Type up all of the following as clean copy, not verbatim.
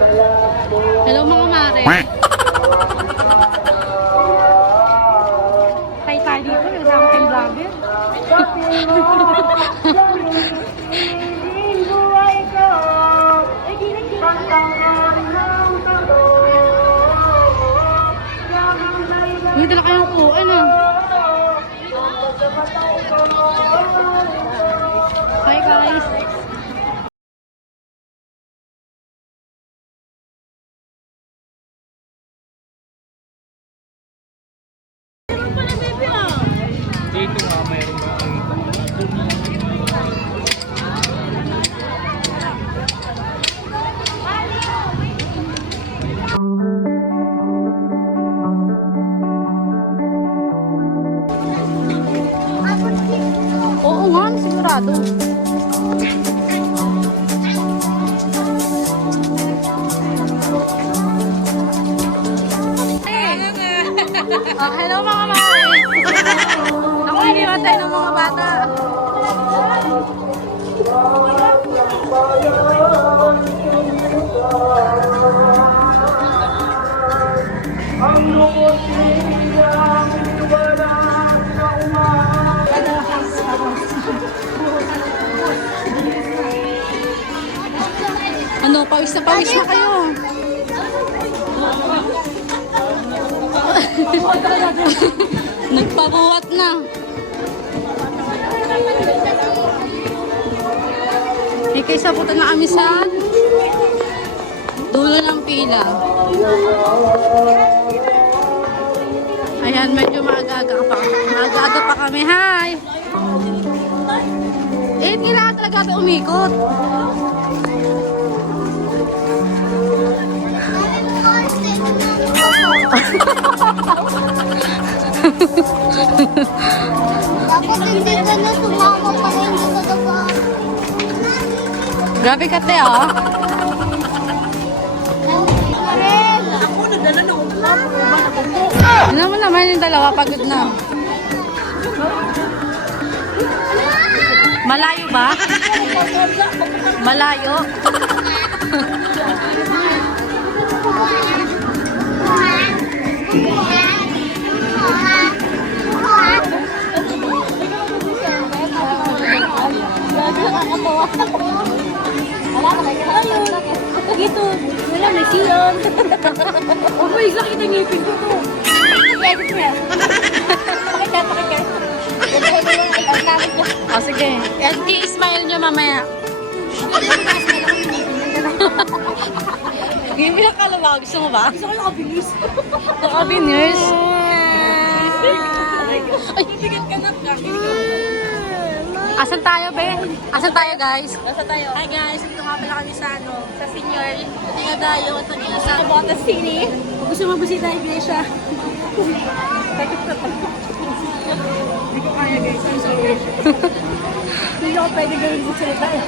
Hello mga mare. Hi tayo dito. Kasama kayong vlogger. Hindi dala kayong kuwan ah. Hi guys. Dito nga mayroon ba ang Oo nga, sigurado. Hello mga mare. Ako iniwan tayo ng mga bata. Ano, pawis na kayo. Nagpabuhat na. Kaysa punta na kami sa dulo ng pila. Ayan, medyo maaga pa kami. Hi! Kailangan talaga umikot. Dapat hindi ka na sumama para hindi ka nagaan. Grabe ka, te, ah. Ako nagdala ng upa. Ano mo naman yung dalawa, pagod na. Malayo ba? Malayo? Dito, wala may siyon. Uy, sakit ang ngipin ko to. Pakita. Oh, sige. I-smile nyo mamaya. Ngayon pinakalawa. Gusto mo ba? Gusto ko yung kabilis. Nakabinyers. Ay, Bigat ka na. asan tayo, be? Asan tayo, guys? Nasa tayo? Hi, guys. Ito nga pala kami sa, sa senior. Tinadayo at nag-iisa. Bota City. Gusto mo busita yung iglesia? Hindi ko kaya guys. I'm sorry. Hindi ko pwede gawin dito sila tayo.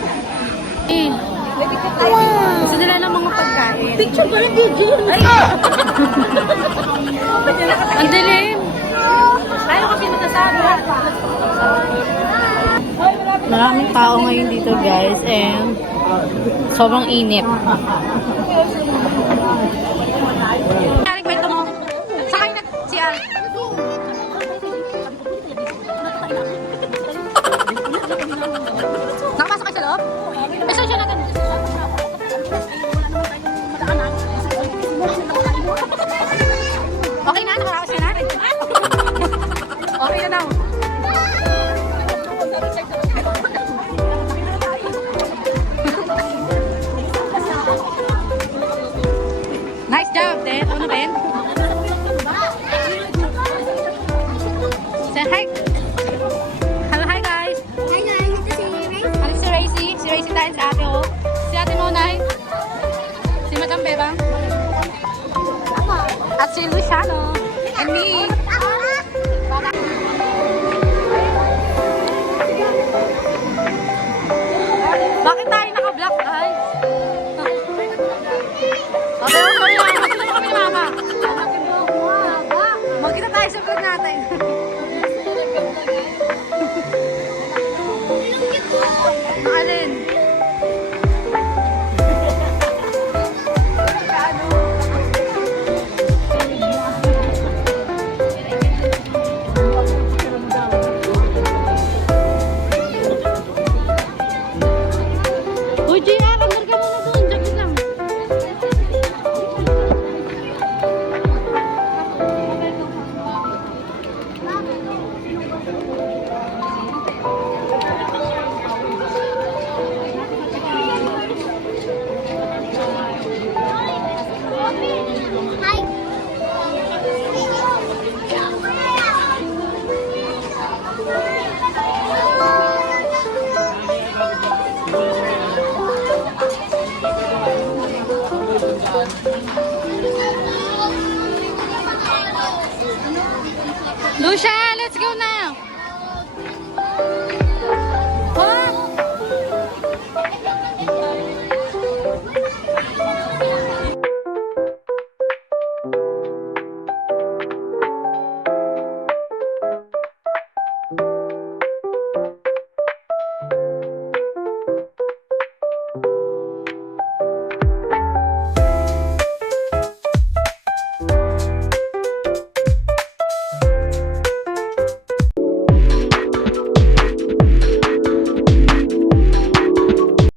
Pwede ka tayo. Gusto nila ng mga pagkain. Picture ba ng video yun? Ay! Ang dilim. Ayaw kasi matasabi. Maraming tao ngayon dito, guys. And sobrang init. Aling kwento mo. Sakay na si Al. Nakapasok kayo sa loob? Eh, saan siya natin? Okay na? Nakaraos ka na? Okay na daw. Nice job, Ben. Ano, Ben? Say hi. Hello, hi guys. Hi guys, ito si Ray. Ano si Racy? Si Racy tayo si ate, oh. Si ate Nonay. Si Madam Bebang. Ako. At si Luciano. And me.